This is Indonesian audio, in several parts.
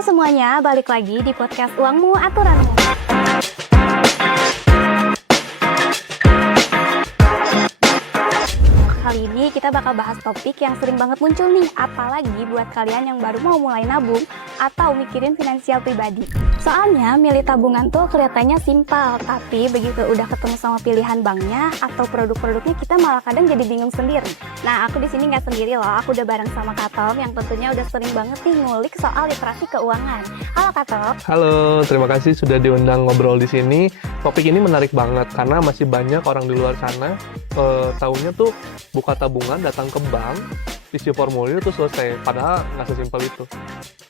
Halo semuanya, balik lagi di podcast Uangmu Aturanmu. Kali ini kita bakal bahas topik yang sering banget muncul nih, apalagi buat kalian yang baru mau mulai nabung atau mikirin finansial pribadi. Soalnya milih tabungan tuh kelihatannya simpel, tapi begitu udah ketemu sama pilihan banknya atau produk-produknya kita malah kadang jadi bingung sendiri. Nah, aku di sini nggak sendiri loh, aku udah bareng sama Kak Tom yang tentunya udah sering banget nih ngulik soal literasi keuangan. Halo Kak Tom. Halo, terima kasih sudah diundang ngobrol di sini. Topik ini menarik banget karena masih banyak orang di luar sana taunya tuh buka tabungan, datang ke bank, isi formulir tuh selesai. Padahal nggak sesimpel itu.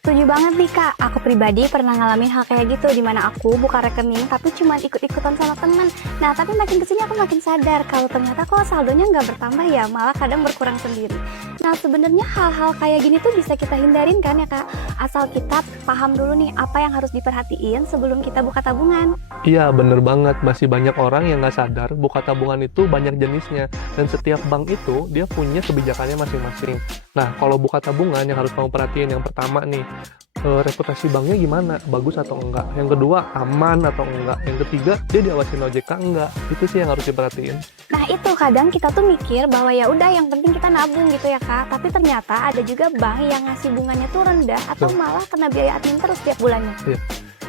Setuju banget nih Kak, aku pribadi pernah ngalamin hal kayak gitu di mana aku buka rekening tapi cuma ikut-ikutan sama teman. Nah tapi makin kesini aku makin sadar kalau ternyata kok saldonya nggak bertambah ya, malah kadang berkurang sendiri. Nah sebenarnya hal-hal kayak gini tuh bisa kita hindarin kan ya Kak, asal kita paham dulu nih apa yang harus diperhatiin sebelum kita buka tabungan. Iya, bener banget. Masih banyak orang yang nggak sadar buka tabungan itu banyak jenisnya. Dan setiap bank itu dia punya kebijakannya masing-masing. Nah, kalau buka tabungan yang harus kamu perhatiin yang pertama nih, reputasi banknya gimana? Bagus atau enggak? Yang kedua, aman atau enggak? Yang ketiga, dia diawasin OJK enggak? Itu sih yang harus diperhatiin. Nah itu kadang kita tuh mikir bahwa ya udah yang penting kita nabung gitu ya Kak. Tapi ternyata ada juga bank yang ngasih bunganya tuh rendah atau malah kena biaya admin terus tiap bulannya.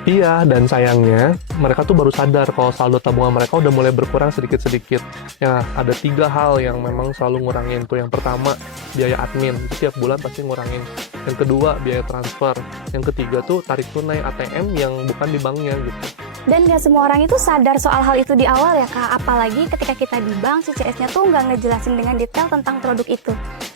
Iya, dan sayangnya mereka tuh baru sadar kalau saldo tabungan mereka udah mulai berkurang sedikit-sedikit. Ya, ada 3 hal yang memang selalu ngurangin tuh. Yang pertama, biaya admin. Itu tiap bulan pasti ngurangin. Yang kedua, biaya transfer. Yang ketiga tuh tarik tunai ATM yang bukan di banknya gitu. Dan gak semua orang itu sadar soal hal itu di awal ya Kak. Apalagi ketika kita di bank, si CS-nya tuh nggak ngejelasin dengan detail tentang produk itu.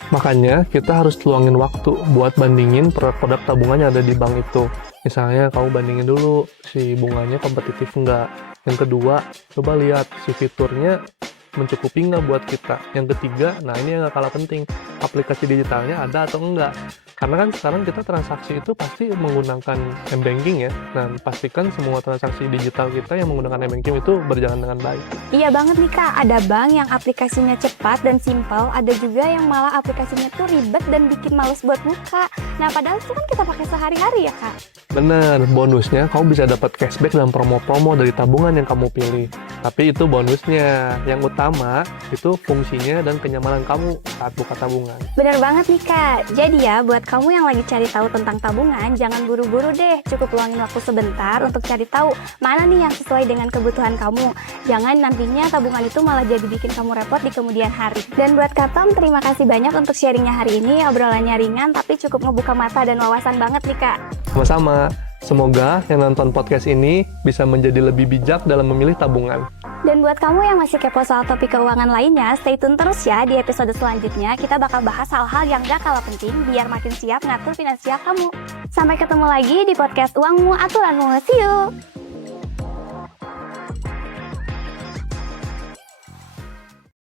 Makanya kita harus luangin waktu buat bandingin produk tabungan yang ada di bank itu. Misalnya kamu bandingin dulu si bunganya kompetitif nggak. Yang kedua, coba lihat si fiturnya mencukupi nggak buat kita. Yang ketiga, nah ini yang nggak kalah penting, aplikasi digitalnya ada atau enggak. Karena kan sekarang kita transaksi itu pasti menggunakan m-banking ya. Nah, pastikan semua transaksi digital kita yang menggunakan m-banking itu berjalan dengan baik. Iya banget nih Kak, ada bank yang aplikasinya cepat dan simpel, ada juga yang malah aplikasinya tuh ribet dan bikin males buat buka. Nah padahal itu kan kita pakai sehari-hari ya Kak. Bener, bonusnya kamu bisa dapat cashback dan promo-promo dari tabungan yang kamu pilih. Tapi itu bonusnya, yang utama itu fungsinya dan kenyamanan kamu saat buka tabungan. Bener banget nih Kak, jadi ya buat kamu yang lagi cari tahu tentang tabungan, jangan buru-buru deh, cukup luangin waktu sebentar untuk cari tahu mana nih yang sesuai dengan kebutuhan kamu. Jangan nantinya tabungan itu malah jadi bikin kamu repot di kemudian hari. Dan buat Kak Tom, terima kasih banyak untuk sharingnya hari ini, obrolannya ringan tapi cukup ngebuka mata dan wawasan banget nih Kak. Sama-sama, semoga yang nonton podcast ini bisa menjadi lebih bijak dalam memilih tabungan. Dan buat kamu yang masih kepo soal topik keuangan lainnya, stay tune terus ya di episode selanjutnya. Kita bakal bahas hal-hal yang gak kalah penting biar makin siap ngatur finansial kamu. Sampai ketemu lagi di podcast Uangmu Aturanmu. See you!